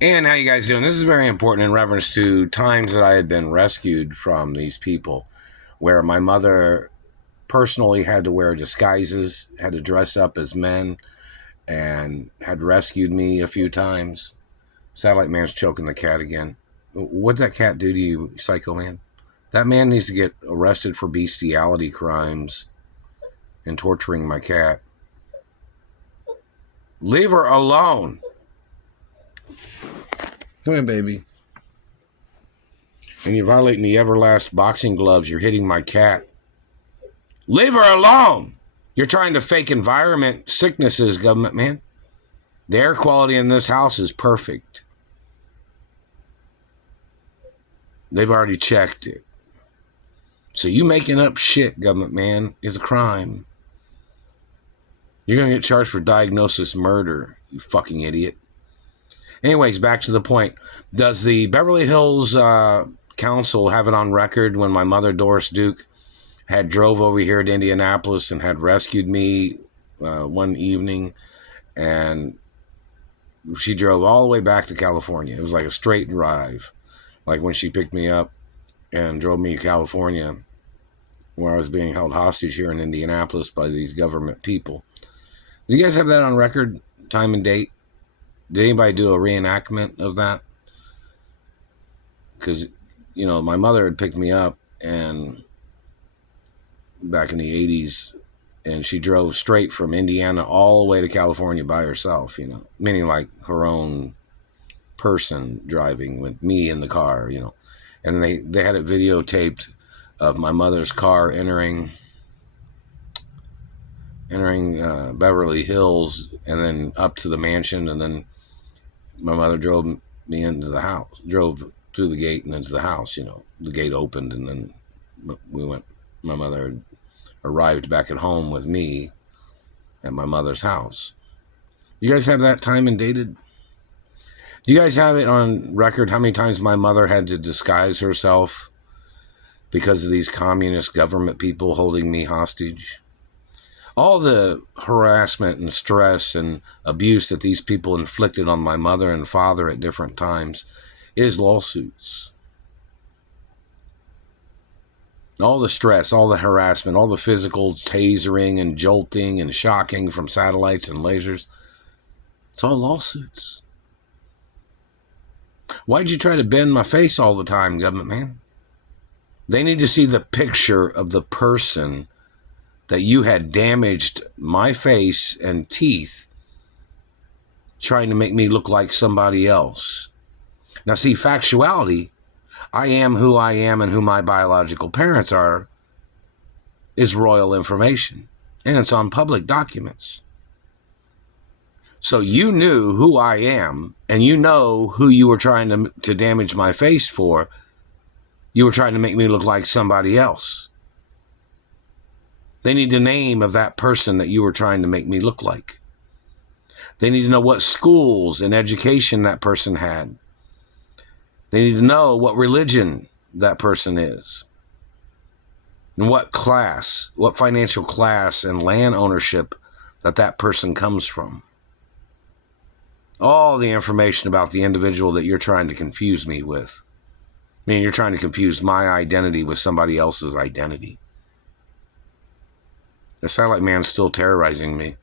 And how you guys doing? This is very important in reference to times that I had been rescued from these people, where my mother personally had to wear disguises, had to dress up as men, and had rescued me a few times. Satellite Man's choking the cat again. What'd that cat do to you, Psycho Man? That man needs to get arrested for bestiality crimes and torturing my cat. Leave her alone. Come here, baby. And you're violating the Everlast boxing gloves. You're hitting my cat. Leave her alone. You're trying to fake environment sicknesses, government man. The air quality in this house is perfect. They've already checked it. So you making up shit, government man, is a crime. You're going to get charged for diagnosis murder, you fucking idiot. Anyways, back to the point. Does the Beverly Hills Council have it on record when my mother, Doris Duke, had drove over here to Indianapolis and had rescued me one evening, and she drove all the way back to California. It was like a straight drive, like when she picked me up and drove me to California, where I was being held hostage here in Indianapolis by these government people. Do you guys have that on record, time and date? Did anybody do a reenactment of that? Because, you know, my mother had picked me up and back in the 80s, and she drove straight from Indiana all the way to California by herself, you know, meaning like her own person driving with me in the car, you know. And they had it videotaped of my mother's car entering Beverly Hills and then up to the mansion, and then my mother drove me into the house, drove through the gate and into the house, you know. The gate opened, and then my mother arrived back at home with me at my mother's house. You guys have that time and dated? Do you guys have it on record how many times my mother had to disguise herself because of these communist government people holding me hostage? All the harassment and stress and abuse that these people inflicted on my mother and father at different times is lawsuits. All the stress, all the harassment, all the physical tasering and jolting and shocking from satellites and lasers, it's all lawsuits. Why'd you try to bend my face all the time, government man? They need to see the picture of the person that you had damaged my face and teeth trying to make me look like somebody else. Now, see, factuality, I am who I am and who my biological parents are, is royal information, and it's on public documents. So you knew who I am, and you know who you were trying to damage my face for. You were trying to make me look like somebody else. They need the name of that person that you were trying to make me look like. They need to know what schools and education that person had. They need to know what religion that person is. And what class, what financial class and land ownership that person comes from. All the information about the individual that you're trying to confuse me with. I mean, you're trying to confuse my identity with somebody else's identity. The Satellite Man's still terrorizing me.